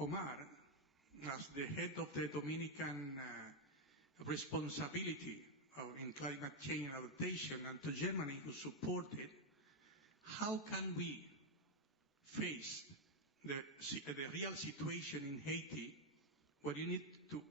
Omar, as the head of the Dominican responsibility in climate change and adaptation, and to Germany, who supported, how can we face the real situation in Haiti, where you need to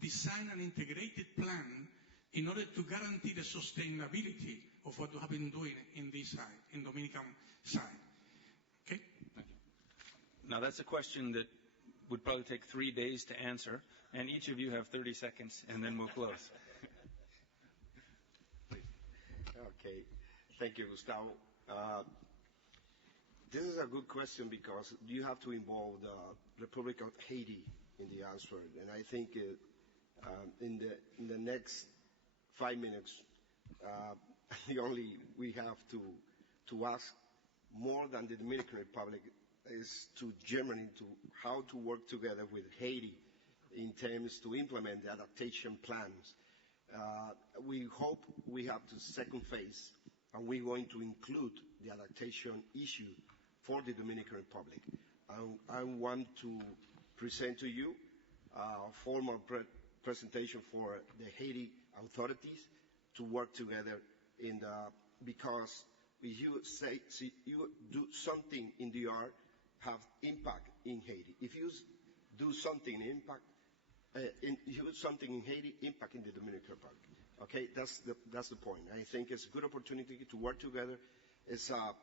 design an integrated plan in order to guarantee the sustainability of what we have been doing in this side, in Dominican side? Okay? Thank you. Now that's a question that would probably take 3 days to answer, and each of you have 30 seconds, and then we'll close. Okay. Thank you, Gustavo. This is a good question because you have to involve the Republic of Haiti in the answer, and I think in the next 5 minutes, we have to ask more than the Dominican Republic is to Germany to how to work together with Haiti in terms to implement the adaptation plans. We hope we have the second phase, and we're going to include the adaptation issue for the Dominican Republic. I want to present to you a formal presentation for the Haiti authorities to work together because if you do something in the DR, have impact in Haiti. If you do something in Haiti, impact in the Dominican Republic. Okay, that's the point. I think it's a good opportunity to work together. It's a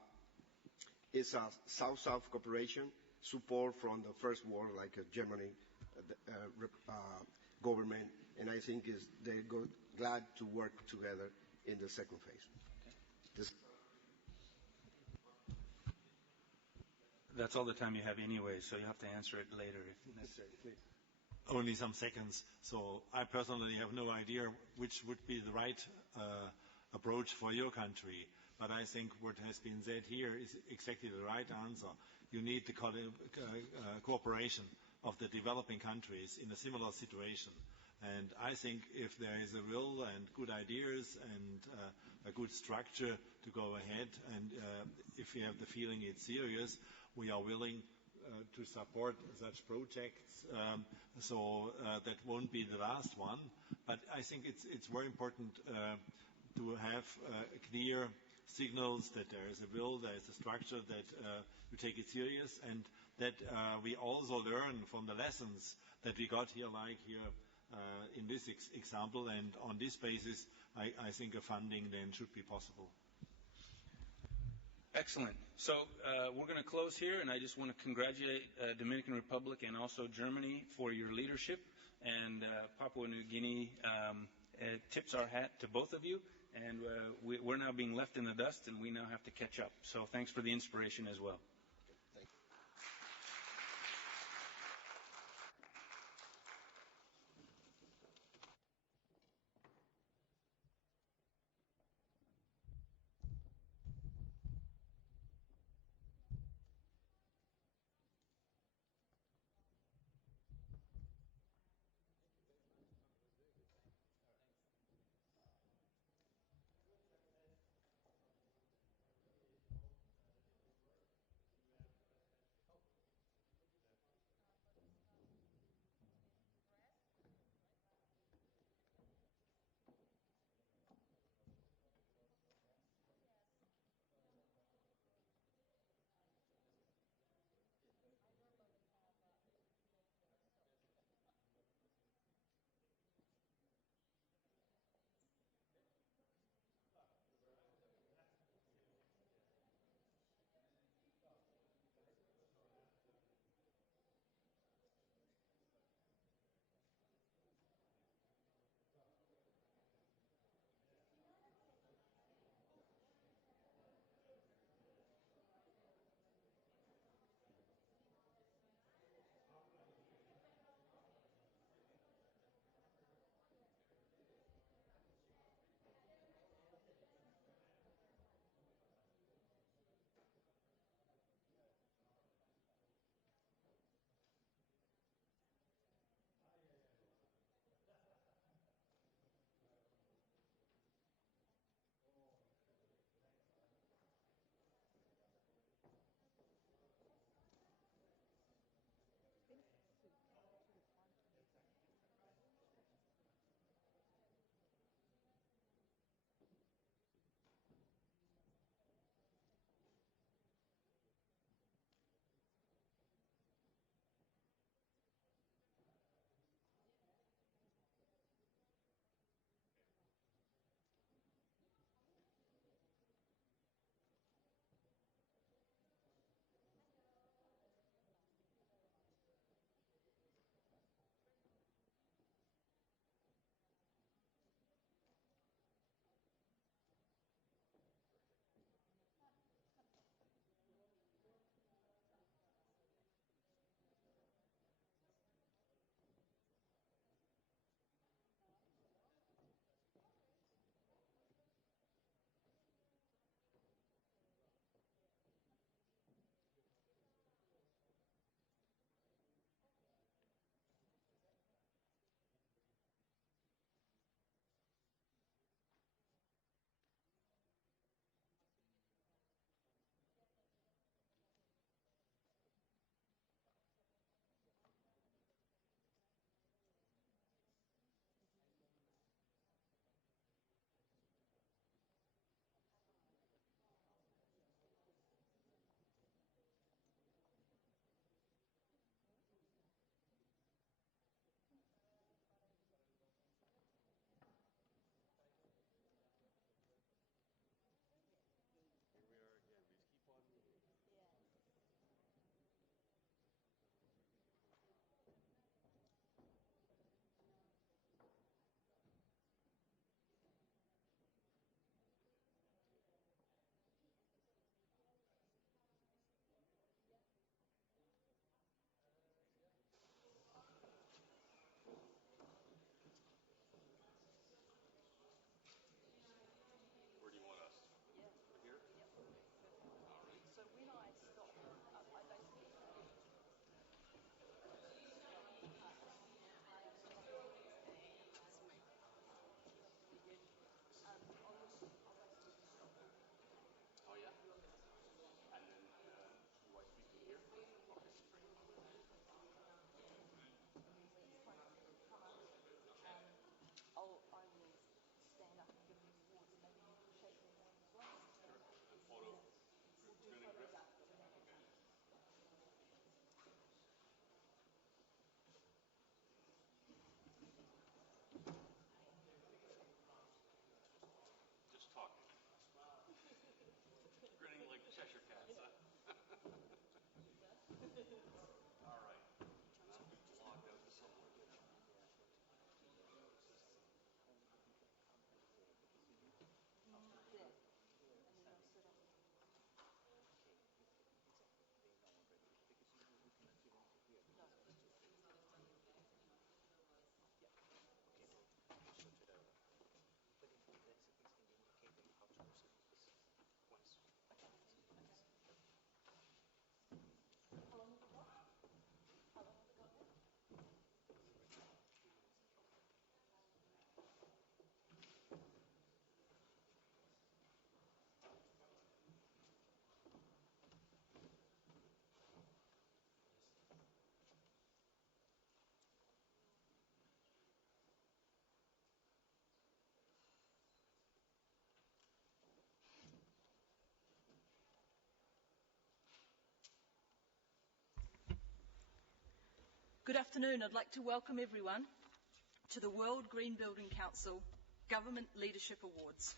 South-South cooperation, support from the first world, like Germany government, and I think they're glad to work together in the second phase. Okay. That's all the time you have anyway, so you have to answer it later if necessary. Please. Only some seconds. So I personally have no idea which would be the right approach for your country. But I think what has been said here is exactly the right answer. You need the cooperation of the developing countries in a similar situation. And I think if there is a will and good ideas and a good structure to go ahead, and if we have the feeling it's serious, we are willing to support such projects. So that won't be the last one. But I think it's very important to have clear signals that there is a will, there is a structure, that we take it serious, and that we also learn from the lessons that we got here, like here in this example, and on this basis, I think a funding then should be possible. Excellent. So we're going to close here, and I just want to congratulate Dominican Republic and also Germany for your leadership, and Papua New Guinea tips our hat to both of you, and we're now being left in the dust, and we now have to catch up. So thanks for the inspiration as well. Good afternoon. I'd like to welcome everyone to the World Green Building Council Government Leadership Awards.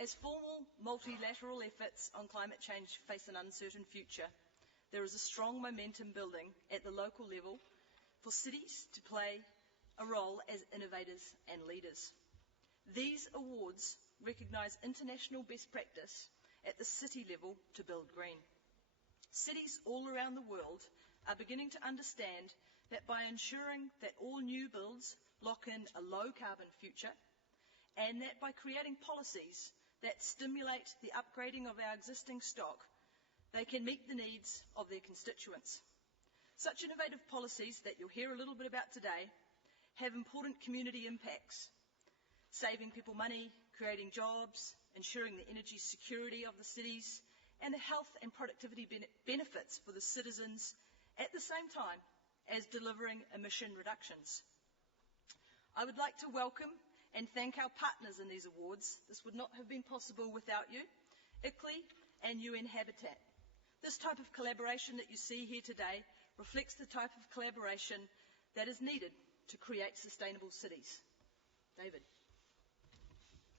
As formal multilateral efforts on climate change face an uncertain future, there is a strong momentum building at the local level for cities to play a role as innovators and leaders. These awards recognise international best practice at the city level to build green. Cities all around the world are beginning to understand that by ensuring that all new builds lock in a low-carbon future, and that by creating policies that stimulate the upgrading of our existing stock, they can meet the needs of their constituents. Such innovative policies that you'll hear a little bit about today have important community impacts, saving people money, creating jobs, ensuring the energy security of the cities, and the health and productivity benefits for the citizens at the same time as delivering emission reductions. I would like to welcome and thank our partners in these awards. This would not have been possible without you, ICLEI and UN Habitat. This type of collaboration that you see here today reflects the type of collaboration that is needed to create sustainable cities. David.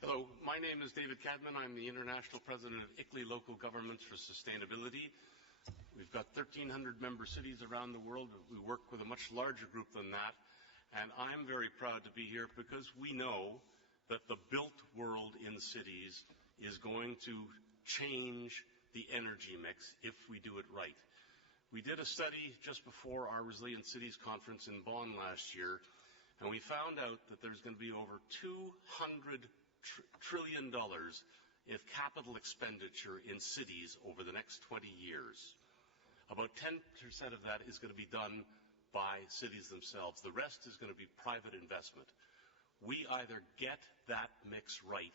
Hello, my name is David Cadman. I'm the International President of ICLEI Local Governments for Sustainability. We've got 1,300 member cities around the world. We work with a much larger group than that. And I'm very proud to be here because we know that the built world in cities is going to change the energy mix if we do it right. We did a study just before our Resilient Cities conference in Bonn last year, and we found out that there's going to be over $200 trillion of capital expenditure in cities over the next 20 years. About 10% of that is going to be done by cities themselves. The rest is going to be private investment. We either get that mix right,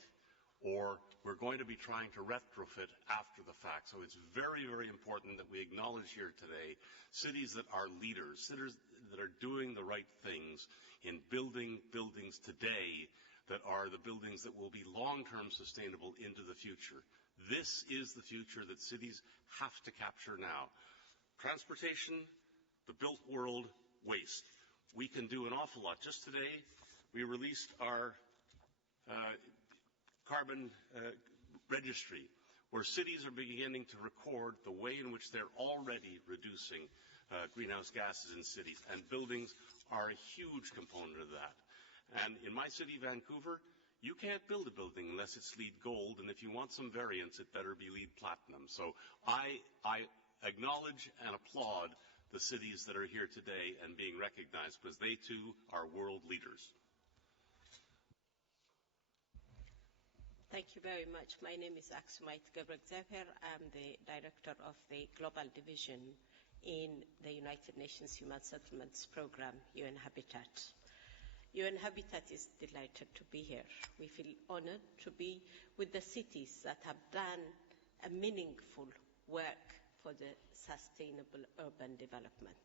or we're going to be trying to retrofit after the fact. So it's very, very important that we acknowledge here today cities that are leaders, cities that are doing the right things in building buildings today that are the buildings that will be long-term sustainable into the future. This is the future that cities have to capture now. Transportation, the built world, waste. We can do an awful lot. Just today, we released our carbon registry, where cities are beginning to record the way in which they're already reducing greenhouse gases in cities, and buildings are a huge component of that. And in my city, Vancouver, you can't build a building unless it's LEED Gold, and if you want some variance, it better be LEED Platinum. So I acknowledge and applaud the cities that are here today and being recognized, because they too are world leaders. Thank you very much. My name is Aksumait Gebrek-Zeper. I'm the director of the Global Division in the United Nations Human Settlements Program, UN Habitat. UN Habitat is delighted to be here. We feel honored to be with the cities that have done a meaningful work for the sustainable urban development.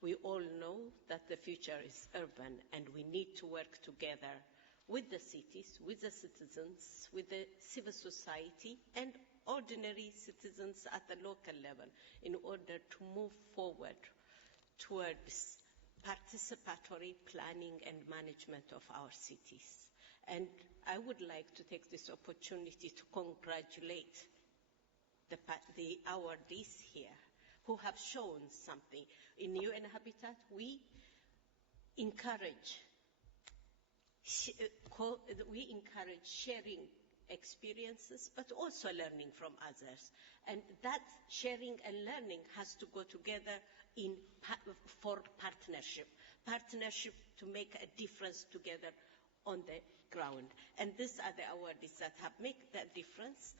We all know that the future is urban, and we need to work together with the cities, with the citizens, with the civil society, and ordinary citizens at the local level in order to move forward towards participatory planning and management of our cities. And I would like to take this opportunity to congratulate the awardees here who have shown something. In UN Habitat, we encourage sharing experiences, but also learning from others. And that sharing and learning has to go together for partnership to make a difference together on the ground. And these are the awardees that have made that difference,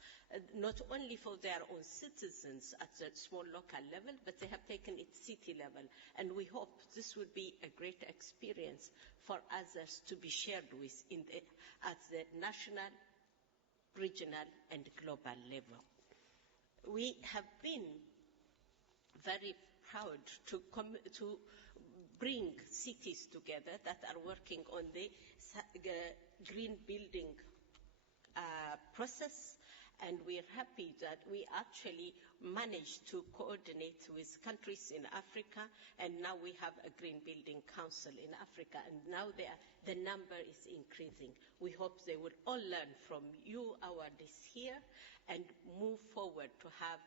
not only for their own citizens at the small local level, but they have taken it city level. And we hope this will be a great experience for others to be shared with at the national, regional, and global level. We have been very proud to bring cities together that are working on the green building process, And we are happy that we actually managed to coordinate with countries in Africa, and now we have a Green Building Council in Africa, and now the number is increasing. We hope they will all learn from you, our this here, and move forward to have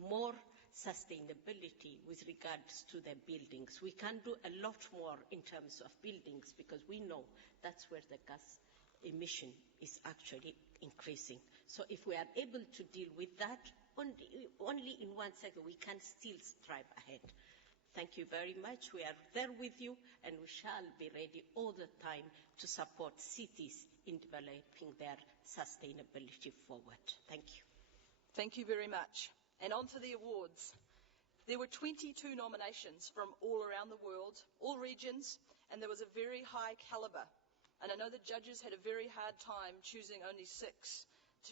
more sustainability with regards to the buildings. We can do a lot more in terms of buildings because we know that's where the gas emission is actually increasing. So if we are able to deal with that only in one sector, we can still strive ahead. Thank you very much. We are there with you, and we shall be ready all the time to support cities in developing their sustainability forward. Thank you. Thank you very much. And on to the awards. There were 22 nominations from all around the world, all regions, and there was a very high caliber. And I know the judges had a very hard time choosing only 6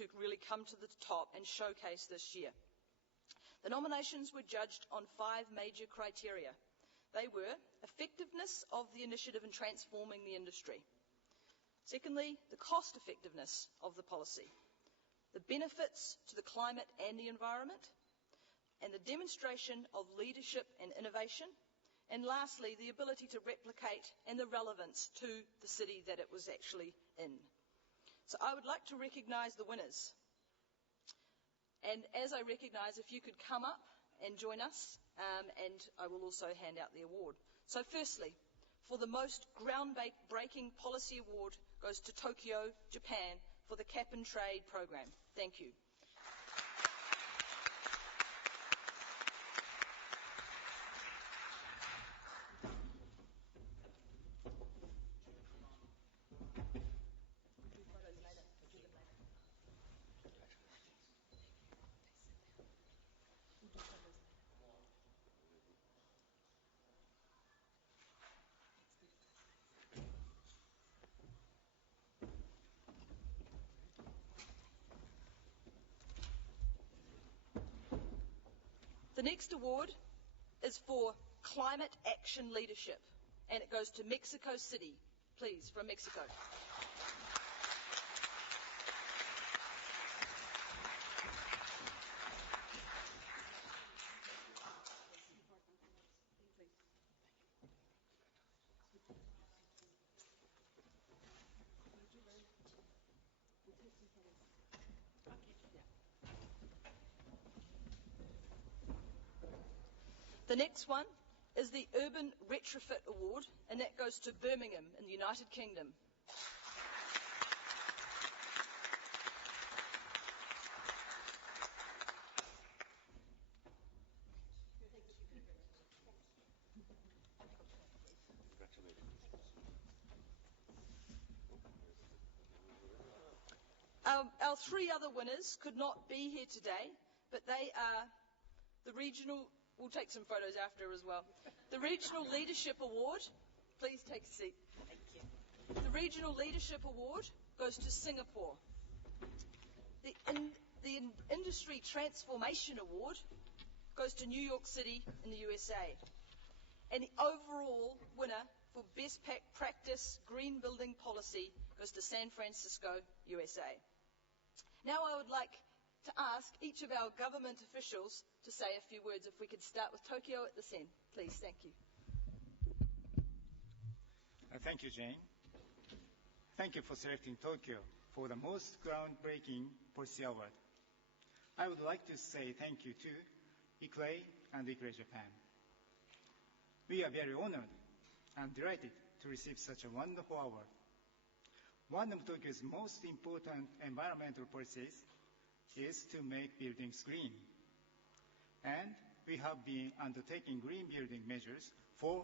to really come to the top and showcase this year. The nominations were judged on 5 major criteria. They were effectiveness of the initiative in transforming the industry. Secondly, the cost effectiveness of the policy, the benefits to the climate and the environment, and the demonstration of leadership and innovation, and lastly, the ability to replicate and the relevance to the city that it was actually in. So I would like to recognise the winners. And as I recognise, if you could come up and join us, and I will also hand out the award. So firstly, for the most groundbreaking policy award goes to Tokyo, Japan, for the Cap and Trade program. Thank you. The next award is for Climate Action Leadership, and it goes to Mexico City. Please, from Mexico. The next one is the Urban Retrofit Award, and that goes to Birmingham in the United Kingdom. Our 3 other winners could not be here today, but they are the regional. We'll take some photos after as well. The Regional Leadership Award, please take a seat. Thank you. The Regional Leadership Award goes to Singapore. The Industry Transformation Award goes to New York City in the USA. And the overall winner for Best Practice Green Building Policy goes to San Francisco, USA. Now I would like to ask each of our government officials to say a few words. If we could start with Tokyo at the end, please. Thank you. Thank you, Jane. Thank you for selecting Tokyo for the most groundbreaking policy award. I would like to say thank you to ICLEI and ICLEI Japan. We are very honored and delighted to receive such a wonderful award. One of Tokyo's most important environmental policies is to make buildings green. And we have been undertaking green building measures for